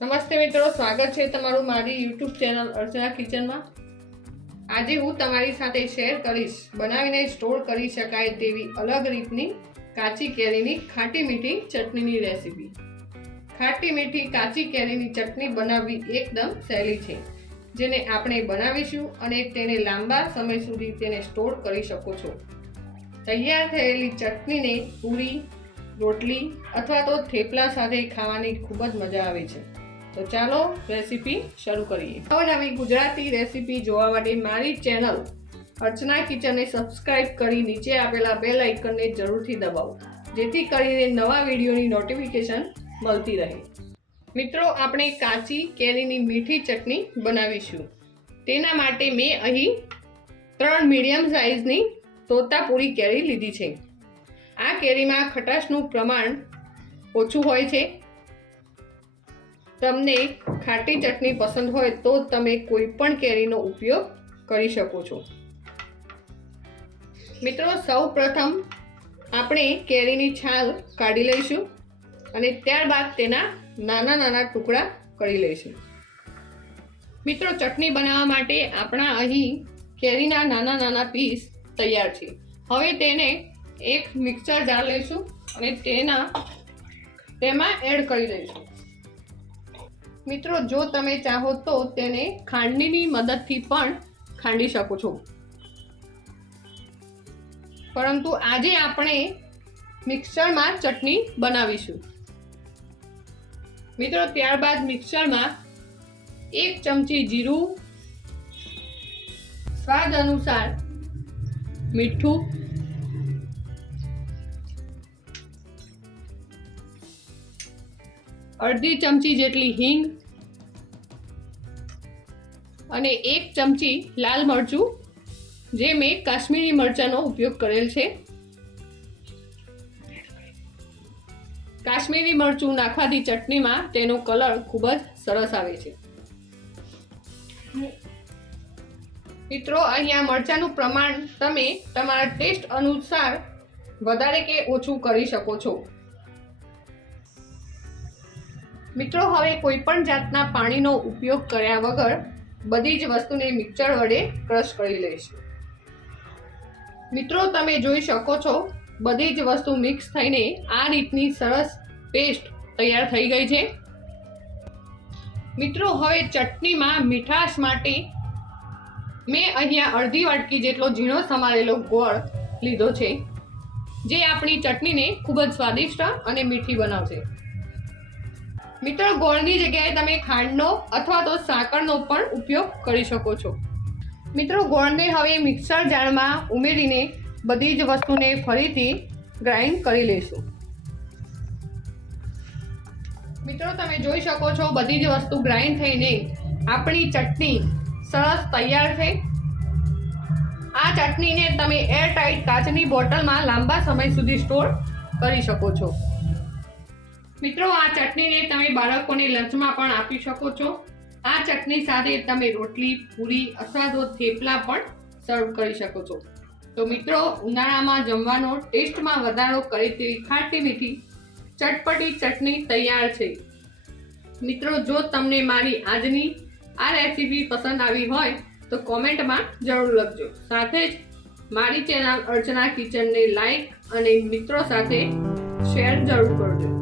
નમસ્તે મિત્રો, સ્વાગત છે તમારું મારી યુટ્યુબ ચેનલ અર્ચના કિચનમાં. આજે હું તમારી સાથે શેર કરીશ, બનાવીને સ્ટોર કરી શકાય તેવી અલગ રીતની કાચી કેરીની ખાટી મીઠી ચટણીની રેસીપી. ખાટી મીઠી કાચી કેરીની ચટણી બનાવવી એકદમ સહેલી છે, જેને આપણે બનાવીશું અને તેને લાંબા સમય સુધી તેને સ્ટોર કરી શકો છો. તૈયાર થયેલી ચટણીને પૂરી, રોટલી અથવા તો થેપલા સાથે ખાવાની ખૂબ જ મજા આવે છે. તો ચાલો રેસીપી શરૂ કરીએ. આવી ગુજરાતી રેસીપી જોવા માટે મારી ચેનલ અર્ચના કિચનને સબસ્ક્રાઇબ કરી નીચે આપેલા બેલ આઇકનને જરૂરથી દબાવો, જેથી કરીને નવા વિડીયોની નોટિફિકેશન મળતી રહે. મિત્રો, આપણે કાચી કેરીની મીઠી ચટણી બનાવીશું. તેના માટે મેં અહીં ત્રણ મીડિયમ સાઇઝની તોતાપૂરી કેરી લીધી છે. આ કેરીમાં ખટાશનું પ્રમાણ ઓછું હોય છે. તમને ખાટી ચટણી પસંદ હોય તો તમે કોઈ પણ કેરીનો ઉપયોગ કરી શકો છો. મિત્રો, સૌ પ્રથમ આપણે કેરીની છાલ કાઢી લઈશું અને ત્યારબાદ તેના નાના નાના ટુકડા કરી લઈશું. મિત્રો, ચટણી બનાવવા માટે આપણા અહીં કેરીના નાના નાના પીસ તૈયાર છે. હવે તેને એક મિક્સર જાર લઈશું અને તેના, તેમાં એડ કરી દઈશું. મિત્રો, જો તમે ચાહો તો તેને ખાંડણીની મદદથી પણ ખાંડી શકો છો. પરંતુ આજે આપણે મિક્સરમાં ચટણી બનાવીશું. મિત્રો, ત્યારબાદ મિક્સરમાં એક ચમચી જીરું, સ્વાદ અનુસાર મીઠું અડધી ચમચી જેટલી હિંગ અને એક ચમચી લાલ મરચું, જે મેં કાશ્મીરી મરચાંનો ઉપયોગ કરેલ છે. કાશ્મીરી મરચું નાખવાથી ચટણીમાં તેનો કલર ખૂબ જ સરસ આવે છે. મિત્રો, અહીંયા મરચાંનું પ્રમાણ તમે તમારા ટેસ્ટ અનુસાર વધારે કે ઓછું કરી શકો છો. મિત્રો, હવે કોઈ પણ જાતના પાણીનો ઉપયોગ કર્યા વગર બધી જ વસ્તુને મિક્સર વડે ક્રશ કરી લઈશું. મિત્રો, તમે જોઈ શકો છો, બધી જ વસ્તુ મિક્સ થઈને આ રીતની સરસ પેસ્ટ તૈયાર થઈ ગઈ છે. મિત્રો, હવે ચટણીમાં મીઠાશ માટે મેં અહીંયા અડધી વાટકી જેટલો ઝીણો સમારેલો ગોળ લીધો છે, જે આપણી ચટણીને ખૂબ જ સ્વાદિષ્ટ અને મીઠી બનાવશે. મિત્રો ગોળની જગ્યાએ તમે ખાંડનો અથવા તો સાકરનો પણ ઉપયોગ કરી શકો છો. મિત્રો, ગોળને હવે મિક્સર જારમાં ઉમેરીને બધી જ વસ્તુને ફરીથી ગ્રાઇન્ડ કરી લઈશું. મિત્રો, તમે જોઈ શકો છો બધી જ વસ્તુ ગ્રાઇન્ડ થઈને આપણી ચટણી સરસ તૈયાર થઈ. આ ચટણીને તમે એરટાઇટ કાચની બોટલમાં લાંબા સમય સુધી સ્ટોર કરી શકો છો. મિત્રો, આ ચટણીને તમે બાળકોને લંચમાં પણ આપી શકો છો. આ ચટણી સાથે તમે રોટલી, પૂરી અથવા તો થેપલા પણ સર્વ કરી શકો છો. તો મિત્રો, ઉનાળામાં જમવાનો ટેસ્ટમાં વધારો કરે તેવી ખાટી મીઠી ચટપટી ચટણી તૈયાર છે. મિત્રો, જો તમને મારી આજની આ રેસીપી પસંદ આવી હોય, તો કોમેન્ટમાં જરૂર લખજો. સાથે જ મારી ચેનલ અર્ચના કિચનને લાઈક અને મિત્રો સાથે શેર જરૂર કરજો.